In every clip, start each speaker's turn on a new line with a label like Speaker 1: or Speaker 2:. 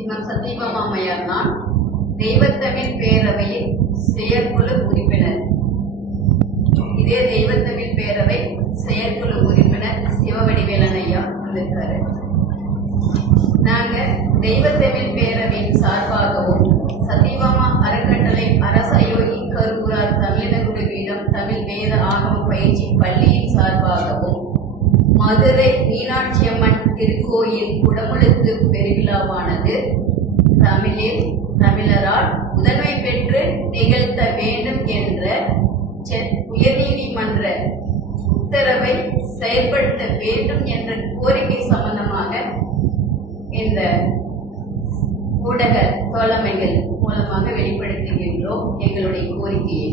Speaker 1: இன்னும் சத்தியமாமையார் நான் தெய்வத்தமிழ் பேரவையின் செயற்குழு உறுப்பினர். இதே தெய்வத்தமிழ் பேரவை செயற்குழு உறுப்பினர் சிவவடிவேலன் ஐயா வந்திருக்காரு. நாங்கள் தெய்வத்தமிழ் பேரவையின் சார்பாகவும் சத்தியபாமா அறக்கட்டளை அரசயோகி கருப்புரார் தமிழகுரு பீடம் தமிழ் வேத ஆகம பயிற்சி பள்ளியின் சார்பாகவும் மதுரை மீனாட்சியம்மன் திருக்கோயில் குடமுழுத்து பெருவிழாவான தமிழில் தமிழரால் முதன்மை பெற்று நிகழ்த்த வேண்டும் என்ற உயர்நீதிமன்ற உத்தரவை செயல்படுத்த வேண்டும் என்ற கோரிக்கை சம்பந்தமாக இந்த ஊடக தோழமைகள் மூலமாக வெளிப்படுத்துகின்றோம் எங்களுடைய கோரிக்கையை.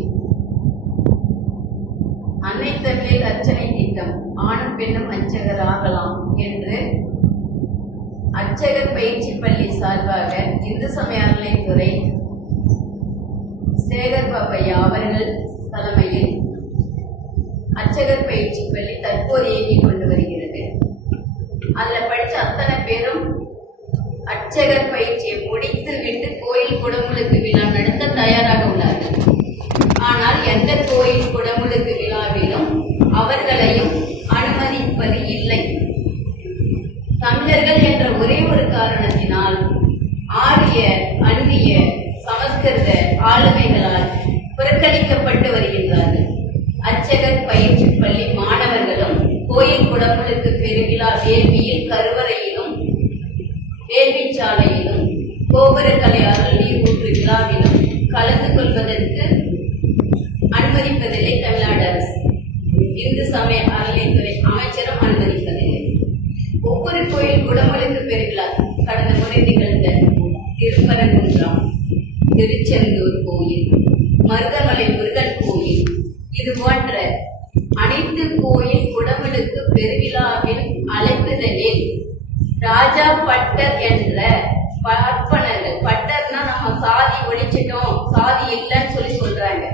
Speaker 1: அன்னை தமிழில் அர்ச்சனை திட்டம் ஆணும் பெண்ணும் அர்ச்சகர் ஆகலாம் என்று அர்ச்சகர் பயிற்சி பள்ளி சார்பாக இந்து சமய அறநிலைத்துறை சேகர் பாப்பையா அவர்கள் தலைமையில் அர்ச்சகர் பயிற்சி பள்ளி தற்போது இயங்கிக் கொண்டு வருகிறது. அதுல படிச்ச அத்தனை பேரும் அர்ச்சகர் பயிற்சியை முடித்து விட்டு கோயில் குடமுழுக்கு விழா நடத்த தயாராக உள்ளார்கள் ஆனால் எந்த கோயில் குடமுழுக்கு விழாவிலும் அவர்களையும் அனுமதிப்பது இல்லை தமிழர்கள் என்ற ஒரே ஒரு காரணத்தினால் ஆரிய அந்நிய சமஸ்கிருத ஆளுமைகளால் புறக்கணிக்கப்பட்டு வருகின்றார்கள். அச்சகர் பயிற்சி பள்ளி மாணவர்களும் கோயில் குடமுழுக்கு பெருவிழா வேள்வியில் கருவறையிலும் வேள்விச்சாலையிலும் கோபுரக்கலை அருள் நீர் ஊற்று விழாவிலும் கலந்து கொள்வதற்கு அனுமதிப்பதில்லை தமிழ்நாடு அரசு இந்து சமய அறநிலைத்துறை அமைச்சரும் அனுமதிப்பதில்லை ஒவ்வொரு கோயில் குடமுழுக்கு பெருவிழா கடந்த முறை நிகழ்ந்த திருப்பரங்குன்றம் திருச்செந்தூர் கோயில் மருதமலை முருகன் கோயில் இது போன்ற அனைத்து கோயில் குடமுழுக்கு பெருவிழாவில் அழைப்புதலில் ராஜா பட்டர் என்ற பார்ப்பனர் பட்டர்னா நம்ம சாதி ஒழிச்சிட்டோம் சாதி இல்லைன்னு சொல்லி சொல்றாங்க.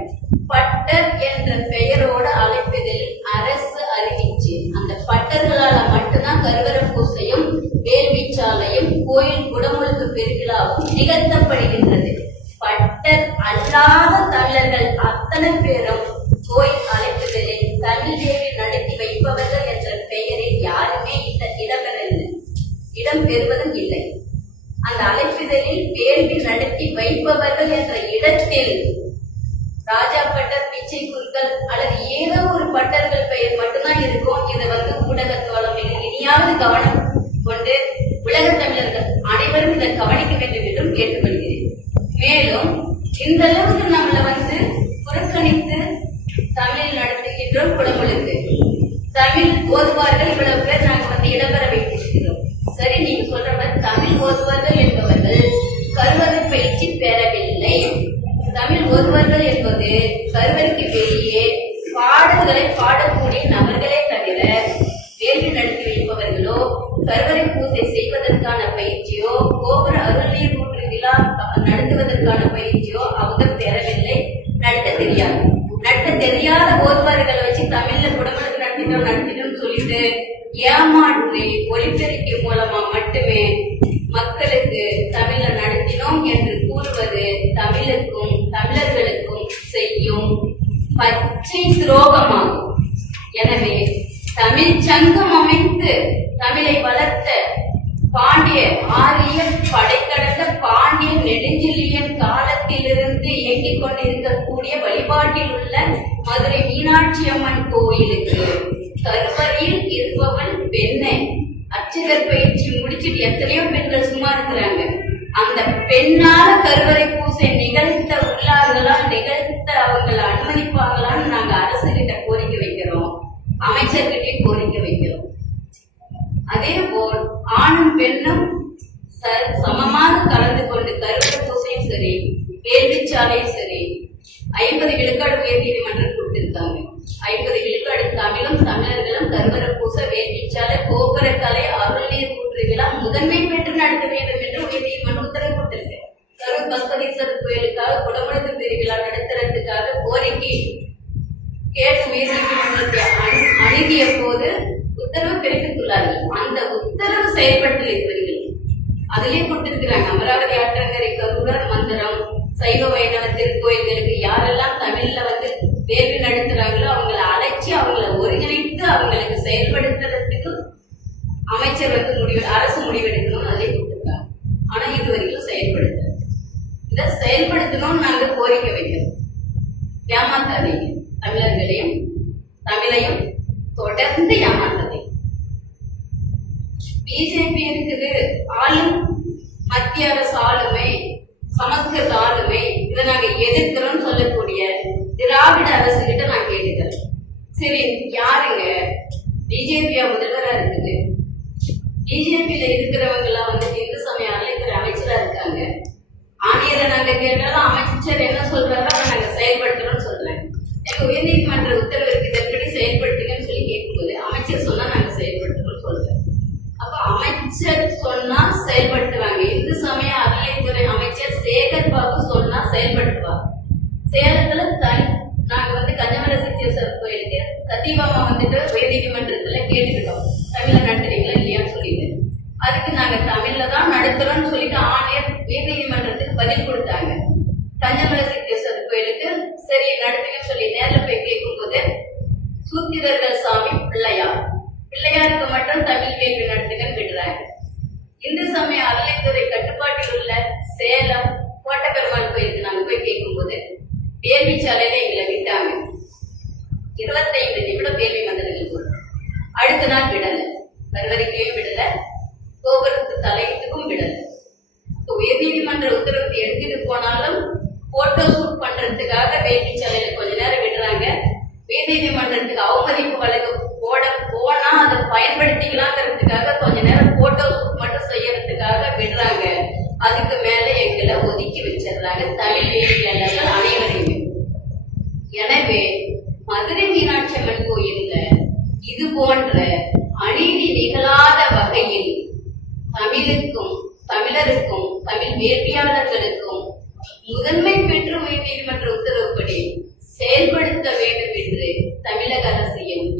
Speaker 1: பட்டர் என்ற பெயரோட அழைப்புதலில் அரசு அறிவிச்சு அந்த பட்டர்களால மட்டும்தான் கருவற பூசையும் வேள்விச்சாலையும் கோயில் குடமுழுக்கு பெருவிழாவும் நிகழ்த்தப்படுகின்றது. பட்டர் அல்லாத தமிழர்கள் அத்தனை பேரும் அழைப்புதலில் நடத்தி வைப்பவர்கள் என்ற பெயரில் யாருமே இந்த இடம்பெறவில்லை இடம் பெறுவதும் இல்லை. அந்த அழைப்பிதழில் வேள்வி நடத்தி வைப்பவர்கள் என்ற இடத்தில் ராஜா பட்டர் பிச்சை குருக்கள் அல்லது ஏதோ ஒரு பட்டர்கள் பெயர் மட்டும்தான் இருக்கும் இதை வந்து ஊடக தோழமைகள் இனியாவது கவனம் கொண்டு உலக தமிழர்கள் அனைவரும் இதை கவனிக்க வேண்டும் என்றும் கேட்டுக்கொள்கிறேன். மேலும் இந்த அளவுக்கு நம்மளை வந்து புறக்கணித்து தமிழில் நடத்துகின்றோம் குடமுழுக்கு தமிழ் ஓதுவார்கள் இவ்வளவு பேர் நாங்கள் வந்து இடம்பெற வைத்திருக்கிறோம் சரி நீங்க சொல்ற மாதிரி தமிழ் ஓதுவார்கள் என்பவர்கள் கருவறு பயிற்சி பெறவில்லை. தமிழ் ஓதுவார்கள் என்பது கருவறைக்கு வெளியே பாடல்களை பாடக்கூடிய நபர்களே தவிர வேள்வி நடத்தி வைப்பவர்களோ கருவறை பூஜை செய்வதற்கான பயிற்சியோ கோபுர அருள்நீர் ஊற்று விழா நடத்துவதற்கான பயிற்சியோ அவங்க பெறவில்லை. ஏமாற்றி ஒலிபெருக்கி மூலமா மட்டுமே மக்களுக்கு தமிழை நடத்தினோம் என்று கூறுவது தமிழுக்கும் தமிழர்களுக்கும் செய்யும் பச்சை துரோகமாகும். எனவே தமிழ் சங்கம் அமைத்து தமிழை வளர்த்த பாண்டிய ஆரிய படைக்கடந்த பாண்டிய நெடுஞ்செழியன் காலத்திலிருந்து இயங்கிக் கொண்டிருக்கக்கூடிய வழிபாட்டில் உள்ள மதுரை மீனாட்சி அம்மன் கோயிலுக்கு கருவறையில் இருப்பவன் என்ன? அர்ச்சகர் பயிற்சி முடிச்சிட்டு எத்தனையோ பெண்கள் சும்மா இருக்கிறாங்க. அந்த பெண்ணால கருவறை பூசை நிகழ்த்த உள்ளார்களா நிகழ்த்த அவங்களை அனுமதிப்பாங்களான்னு நாங்க அரசு கிட்ட கோரிக்கை வைக்கிறோம். அமைச்சர்கிட்டையும் கோரிக்கை வைக்கிறோம். அதே போல் ஆணும் பெண்ணும் ச- சமமாக கலந்து கொண்டு கருவறை பூசையும் சரி கேள்விச்சாலையும் சரி ஐம்பது விழுக்காடு உயர் நீதிமன்றம் கொடுத்திருக்காங்க. ஐம்பது விழுக்காடு தமிழும் தமிழர்களும் கருவறை பூச வேள்விச்சாலை கோபுர கலை அருள்நீர் ஊற்று முதன்மை பெற்று நடத்த வேண்டும் என்று உயர்நீதிமன்றம் நீதிமன்றம் கரூர் பஸ்பதீஸ்வரர் கோயிலுக்காக குடமுழுக்கு திருவிழா நடத்துறதுக்காக கோரிக்கை. கேட்டு உயர்நீதிமன்றத்தை அணுகிய போது உத்தரவு பிறப்பித்துள்ளார்கள். அந்த உத்தரவு செயல்படுத்தல் இதுவரையில் அதிலே கொடுத்திருக்கிறாங்க அமராவதி ஆற்றங்கரை கருடர் மந்திரம் சைவ வைணவ திருக்கோயில்களுக்கு யாரெல்லாம் தமிழ்ல வந்து வேள்வி நடத்துறாங்களோ அவங்கள அழைச்சி அவங்கள ஒருங்கிணைத்து அவங்களுக்கு செயல்படுத்துறதுக்கு அமைச்சர் வந்து முடிவு அரசு முடிவெடுக்கணும்னு அதிலே கொடுத்துருக்காங்க. ஆனா இது வரைக்கும் செயல்படுத்த இதை செயல்படுத்தணும்னு நாங்க கோரிக்கை வைக்கிறோம். ஏமாத்தாதீங்க. தமிழர்களையும் தமிழையும் தொடர்ந்து ஏமாத்தாதீங்க. பிஜேபி இருக்குது. ஆளும் மத்திய அரசு ஆளுமை சமஸ்கிருத ஆளுமை இதை நாங்க எதிர்க்கிறோம்னு சொல்லக்கூடிய திராவிட அரசு கிட்ட நான் கேட்டுக்கிறேன். சரி யாருங்க? பிஜேபியா முதல்வரா இருக்குது. பிஜேபியில இருக்கிறவங்க எல்லாம் வந்து இந்து சமய அறநிலையத்துறை அமைச்சரா இருக்காங்க. ஆணையரை நாங்க கேட்டாலும் அமைச்சர் என்ன சொல்றாரோ அதை நாங்க செயல்படுத்துறோம்னு சொல்றேன். எங்க உயர்நீதிமன்ற உத்தரவு இருக்கு இதன்படி செயல்படுத்துங்கன்னு சொல்லி கேட்கும்போது அமைச்சர் சொன்னா நாங்க செயல்படுத்துறோம்னு சொல்றேன். அப்ப அமைச்சர் சொன்னா செயல்படுத்துவாங்க. இந்து சமய அறநிலையத்துறை அமைச்சர் சேகர் பாபு சொன்னா செயல்படுத்துவாங்க சேலத்துல தனி நாங்க வந்து கஞ்சமர சித்தேஸ்வரர் கோயிலுக்கு சத்தியபாமா வந்துட்டு உயர்நீதிமன்றத்துல கேட்டுக்கிட்டோம் தமிழ்ல நடத்துறீங்களா இல்லையான்னு சொல்லிட்டு அதுக்கு நாங்க தமிழ்ல தான் நடத்துறோம்னு சொல்லிட்டு ஆணையர் உயர்நீதிமன்றத்துக்கு பதில் கொடுத்தாங்க. தஞ்சமலை சித்தேஸ்வரர் கோயிலுக்கு சரி நடத்துங்கன்னு சொல்லி நேரில் போய் கேட்கும்போது சூத்திரர்கள் சாமி பிள்ளையார் பிள்ளையாருக்கு மட்டும் தமிழ் வேள்வி நடத்துங்கன்னு விடுறாங்க. இந்து சமய அறநிலைத்துறை கட்டுப்பாட்டில் உள்ள சேலம் கோட்டப்பெருமாள் கோயிலுக்கு நாங்கள் போய் கேட்கும்போது வேள்வி சாலையில எங்களை விட்டாங்க. இருபத்தைந்து நிமிடம் வேள்வி மந்திரங்கள் அடுத்த நாள் விடலை. கருவறைக்கையும் விடலை கோபுரத்து தலையத்துக்கும் விடல இப்ப உயர்நீதிமன்ற உத்தரவு எடுத்துட்டு போனாலும் போட்டோ ஷூட் பண்றதுக்காக சாலையில கொஞ்ச நேரம் விடுறாங்க. உயர்நீதிமன்றத்துக்கு அவமதிப்பு வழக்கு போட போனா அதை பயன்படுத்திக்கலாங்கிறதுக்காக கொஞ்ச நேரம் போட்டோ மட்டும் செய்யறதுக்காக விடுறாங்க. அதுக்கு மேல எங்களை ஒதுக்கி வச்சிடுறாங்க தமிழ் வேதியாளர்கள் அனைவரையும். எனவே மதுரை மீனாட்சி அம்மன் கோயில்ல இது போன்ற அநீதி நிகழாத வகையில் தமிழுக்கும் தமிழருக்கும் தமிழ் வேட்பியாளர்களுக்கும் முதன்மை பெற்று உயர்நீதிமன்ற உத்தரவுப்படி செயல்படுத்த வேண்டும் என்று தமிழக அரசு என்